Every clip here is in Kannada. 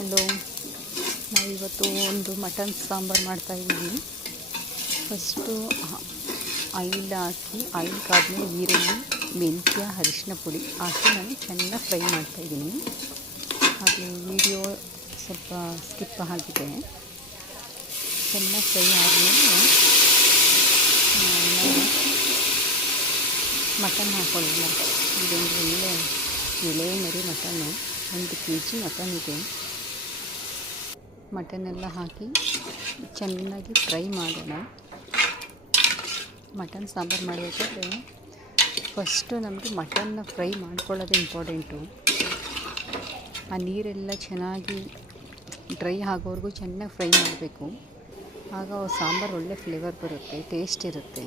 ಹಲೋ, ನಾವಿವತ್ತು ಒಂದು ಮಟನ್ ಸಾಂಬಾರು ಮಾಡ್ತಾಯಿದ್ದೀವಿ. ಫಸ್ಟು ಆಯಿಲ್ ಹಾಕಿ, ಆಯಿಲ್ ಕಾದ್ಮೇಲೆ ಈರುಳ್ಳಿ, ಮೆಂತ್ಯ, ಅರಿಶಿನ ಪುಡಿ ಹಾಕಿ ನಾನು ಚೆನ್ನಾಗಿ ಫ್ರೈ ಮಾಡ್ತಾಯಿದ್ದೀನಿ. ಹಾಗೆ ವಿಡಿಯೋ ಸ್ವಲ್ಪ ಸ್ಕಿಪ್ ಆಗಿದೆ. ಚೆನ್ನಾಗಿ ಫ್ರೈ ಆದಮೇಲೆ ನಾನು ಮಟನ್ ಹಾಕೊಳ್ಳೋಣ. ಇದೊಂದು ಎಳೆ ಮರಿ ಮಟನ್ನು, 1 kg ಮಟನ್ ಇದೆ. ಮಟನ್ನೆಲ್ಲ ಹಾಕಿ ಚೆನ್ನಾಗಿ ಫ್ರೈ ಮಾಡೋಣ. ಮಟನ್ ಸಾಂಬಾರು ಮಾಡಬೇಕಾದ್ರೆ ಫಸ್ಟು ನಮಗೆ ಮಟನ್ನ ಫ್ರೈ ಮಾಡ್ಕೊಳ್ಳೋದೇ ಇಂಪಾರ್ಟೆಂಟು. ಆ ನೀರೆಲ್ಲ ಚೆನ್ನಾಗಿ ಡ್ರೈ ಆಗೋವರೆಗೂ ಚೆನ್ನಾಗಿ ಫ್ರೈ ಮಾಡಬೇಕು. ಆಗ ಸಾಂಬಾರು ಒಳ್ಳೆ ಫ್ಲೇವರ್ ಬರುತ್ತೆ, ಟೇಸ್ಟ್ ಇರುತ್ತೆ.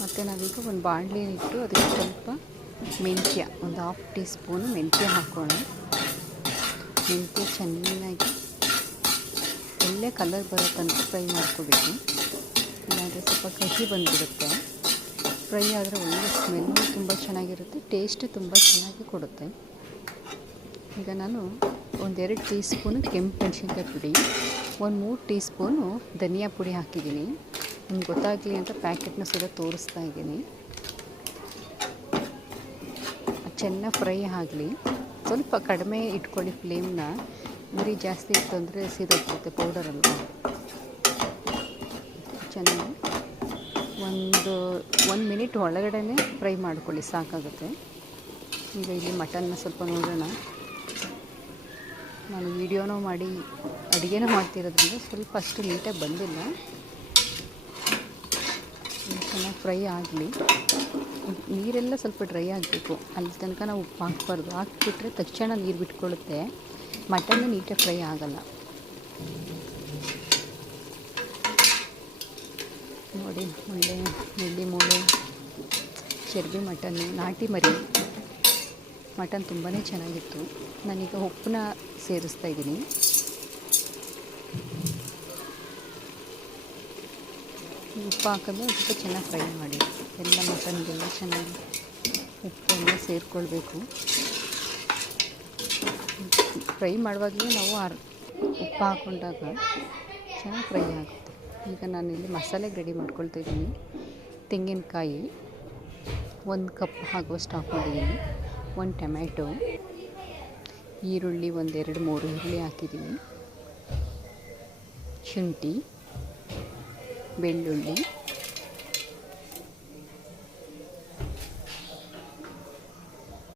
ಮತ್ತು ನಾವೀಗ ಒಂದು ಬಾಣಲೆನಿಟ್ಟು ಅದಕ್ಕೆ ಸ್ವಲ್ಪ ಮೆಂತ್ಯ, ಒಂದು 1/2 ಟೀ ಸ್ಪೂನು ಮೆಂತ್ಯ ಹಾಕೋಣ. ಮೆಂತ್ಯ ಚೆನ್ನಾಗಿ ಒಳ್ಳೆ ಕಲರ್ ಬರೋ ತನಕ ಫ್ರೈ ಮಾಡ್ಕೋಬೇಕು. ಇಲ್ಲಾಂದರೆ ಸ್ವಲ್ಪ ಕಹಿ ಬಂದುಬಿಡುತ್ತೆ. ಫ್ರೈ ಆದರೆ ಒಳ್ಳೆ ಸ್ಮೆಲ್ಲು ತುಂಬ ಚೆನ್ನಾಗಿರುತ್ತೆ, ಟೇಸ್ಟ್ ತುಂಬ ಚೆನ್ನಾಗಿ ಕೊಡುತ್ತೆ. ಈಗ ನಾನು 1-2 ಟೀ ಸ್ಪೂನು ಕೆಂಪು ಮೆಣಸಿನ್ಕಾಯಿ ಪುಡಿ, 1-3 ಟೀ ಸ್ಪೂನು ಧನಿಯಾ ಪುಡಿ ಹಾಕಿದ್ದೀನಿ. ನಿಮ್ಗೆ ಗೊತ್ತಾಗಲಿ ಅಂತ ಪ್ಯಾಕೆಟ್ನ ಸುದ ತೋರಿಸ್ತಾ ಇದ್ದೀನಿ. ಚೆನ್ನಾಗಿ ಫ್ರೈ ಆಗಲಿ. ಸ್ವಲ್ಪ ಕಡಿಮೆ ಇಟ್ಕೊಳ್ಳಿ ಫ್ಲೇಮ್ನ. ಉರಿ ಜಾಸ್ತಿ ಇತ್ತು ಅಂದರೆ ಸೀದೋಗ್ಬಿಡುತ್ತೆ ಪೌಡರಲ್ಲ. ಚೆನ್ನಾಗಿ ಒಂದು ಮಿನಿಟ್ ಒಳಗಡೆ ಫ್ರೈ ಮಾಡ್ಕೊಳ್ಳಿ, ಸಾಕಾಗುತ್ತೆ. ಈಗ ಇಲ್ಲಿ ಮಟನ್ನ ಸ್ವಲ್ಪ ನೋಡೋಣ. ನಾನು ವೀಡಿಯೋನೂ ಮಾಡಿ ಅಡುಗೆನೂ ಮಾಡ್ತಿರೋದ್ರಿಂದ ಸ್ವಲ್ಪ ಅಷ್ಟು ನೀಟಾಗಿ ಬಂದಿಲ್ಲ. ಚೆನ್ನಾಗಿ ಫ್ರೈ ಆಗಲಿ. ನೀರೆಲ್ಲ ಸ್ವಲ್ಪ ಡ್ರೈ ಆಗಬೇಕು, ಅಲ್ಲಿ ತನಕ ನಾವು ಉಪ್ಪು ಹಾಕಬಾರ್ದು. ಹಾಕಿಬಿಟ್ರೆ ತಕ್ಷಣ ನೀರು ಬಿಟ್ಕೊಳ್ಳುತ್ತೆ, ಮಟನ್ನು ನೀಟಾಗಿ ಫ್ರೈ ಆಗಲ್ಲ. ನೋಡಿ, ಒಳ್ಳೆ ನೆಲ್ಲಿ ಮೂಳೆ ಚರ್ಬಿ ಮಟನ್ನು, ನಾಟಿ ಮರಿ ಮಟನ್ ತುಂಬಾ ಚೆನ್ನಾಗಿತ್ತು. ನಾನೀಗ ಉಪ್ಪನ್ನ ಸೇರಿಸ್ತಾ ಇದ್ದೀನಿ. ಉಪ್ಪು ಹಾಕಿದ್ರೆ ಸ್ವಲ್ಪ ಚೆನ್ನಾಗಿ ಫ್ರೈ ಮಾಡಿ. ಎಲ್ಲ ಮಟನ್ಗೆಲ್ಲ ಚೆನ್ನಾಗಿ ಉಪ್ಪೆಲ್ಲ ಸೇರಿಕೊಳ್ಬೇಕು. ಫ್ರೈ ಮಾಡುವಾಗಲೇ ನಾವು ಉಪ್ಪು ಹಾಕ್ಕೊಂಡಾಗ ಚೆನ್ನಾಗಿ ಫ್ರೈ ಆಗುತ್ತೆ. ಈಗ ನಾನಿಲ್ಲಿ ಮಸಾಲೆಗೆ ರೆಡಿ ಮಾಡ್ಕೊಳ್ತಾ ಇದ್ದೀನಿ. ತೆಂಗಿನಕಾಯಿ 1 ಕಪ್ ಆಗುವಷ್ಟು ಹಾಕ್ಕೊಂಡಿದ್ದೀನಿ. 1 ಟೊಮ್ಯಾಟೊ, ಈರುಳ್ಳಿ 1-2-3 ಈರುಳ್ಳಿ ಹಾಕಿದ್ದೀನಿ. ಶುಂಠಿ, ಬೆಳ್ಳುಳ್ಳಿ,